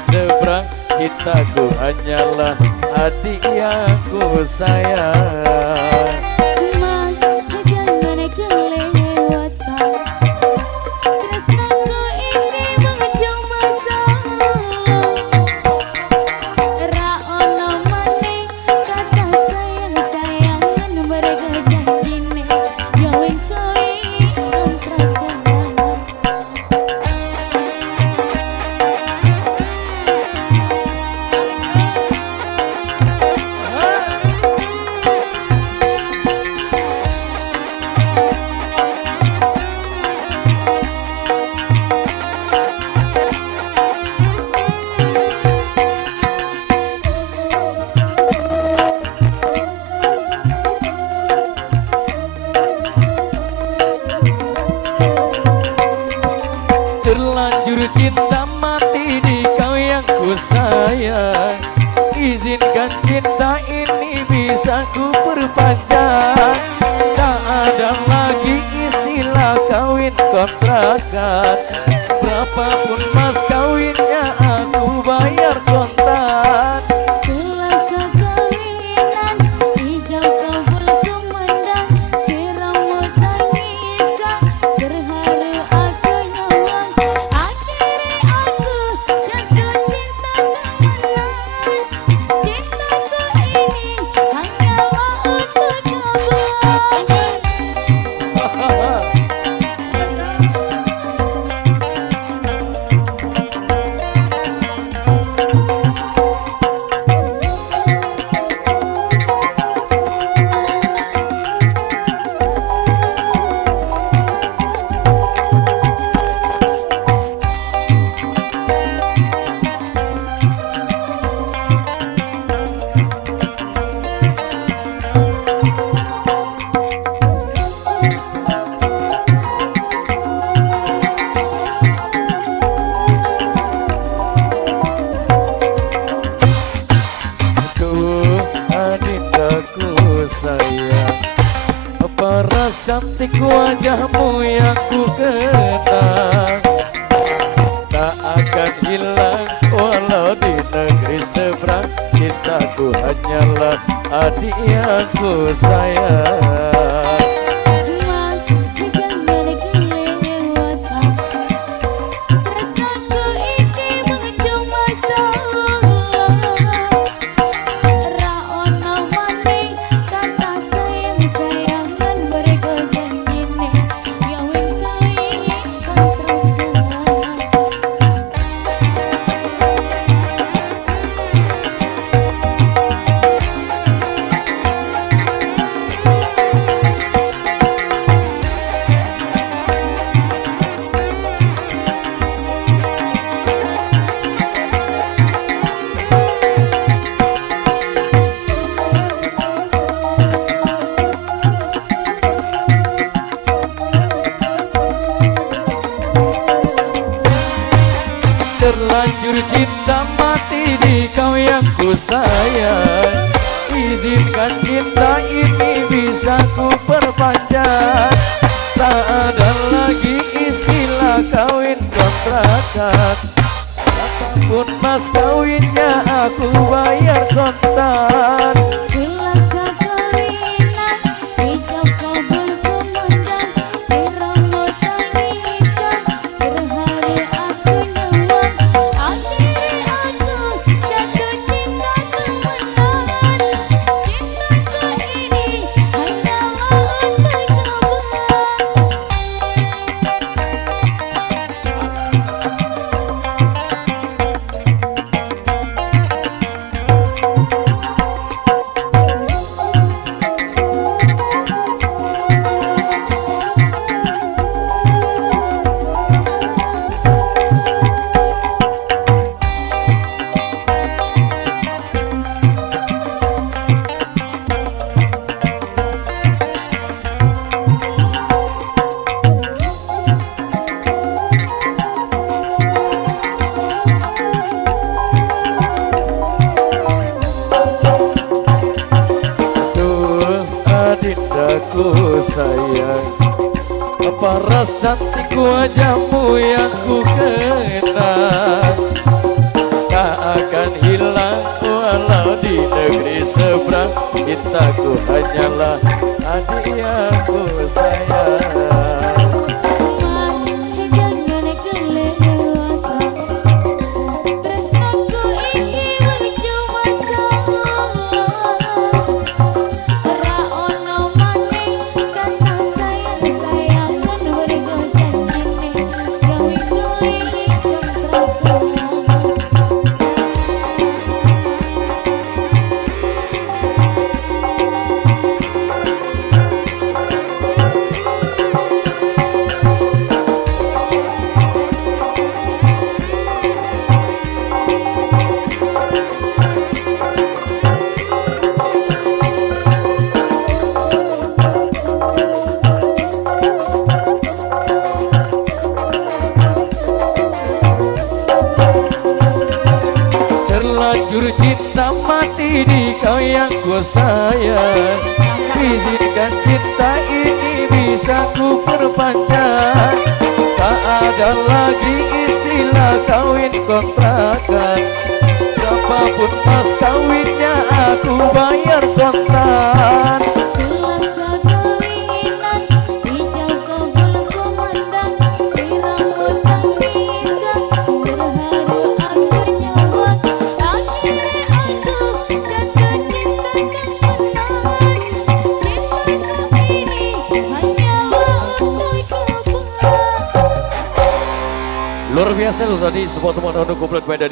seberang, cintaku hanyalah adik yang ku sayang. Mas, jangan kelewatan. Tresnaku ini mengejong masa. Ra ono maneh kata sayang-sayangan mereka janjine gawe kowe kontrakan. Terlanjur cinta mati di kau yang ku sayang. Izinkan cinta ini bisa ku perpanjang. Tak ada lagi istilah kawin kontrakan. Berapapun mas kawinnya aku bayar kontan. Telah sekawinan hijau kau berkumandang, siramu tangisan terharu aku nyawang. Akhirnya aku jatuh cinta temenan. Cintaku ini hanyalah untuk abang. Paras cantik wajahmu yang ku kenang, tak akan hilang walau di negeri seberang. Cintaku hanyalah adik yang ku sayang. Mas, jangan kelewatan. Tresnaku ini mengejong masa. Ra ono maneh kata sayang-sayangan mereka janjine gawe kowe kontrakan. Terlanjur cinta mati di kau yang ku sayang. Izinkan cinta ini bisa ku perpanjang. Tak ada lagi istilah kawin kontrakan. Apapun mas kawinnya aku bayar kontan. Telah sekawinan hijau kau berkumandang, siramu tangisan terharu aku nyawang. Akhirnya aku jatuh cinta temenan. Cintaku ini hanyalah untuk sayang. Paras cantik wajahmu yang ku kenang, Aku hanyalah adik yang ku sayang. Terlanjur cinta mati di kau yang ku sayang. Izinkan cinta ini bisa ku perpanjang. Tak ada lagi istilah kawin kontrakan. Berapapun mas kawinnya aku bayar kontan. Luar biasa itu tadi sebuah teman untuk kumpulan Medan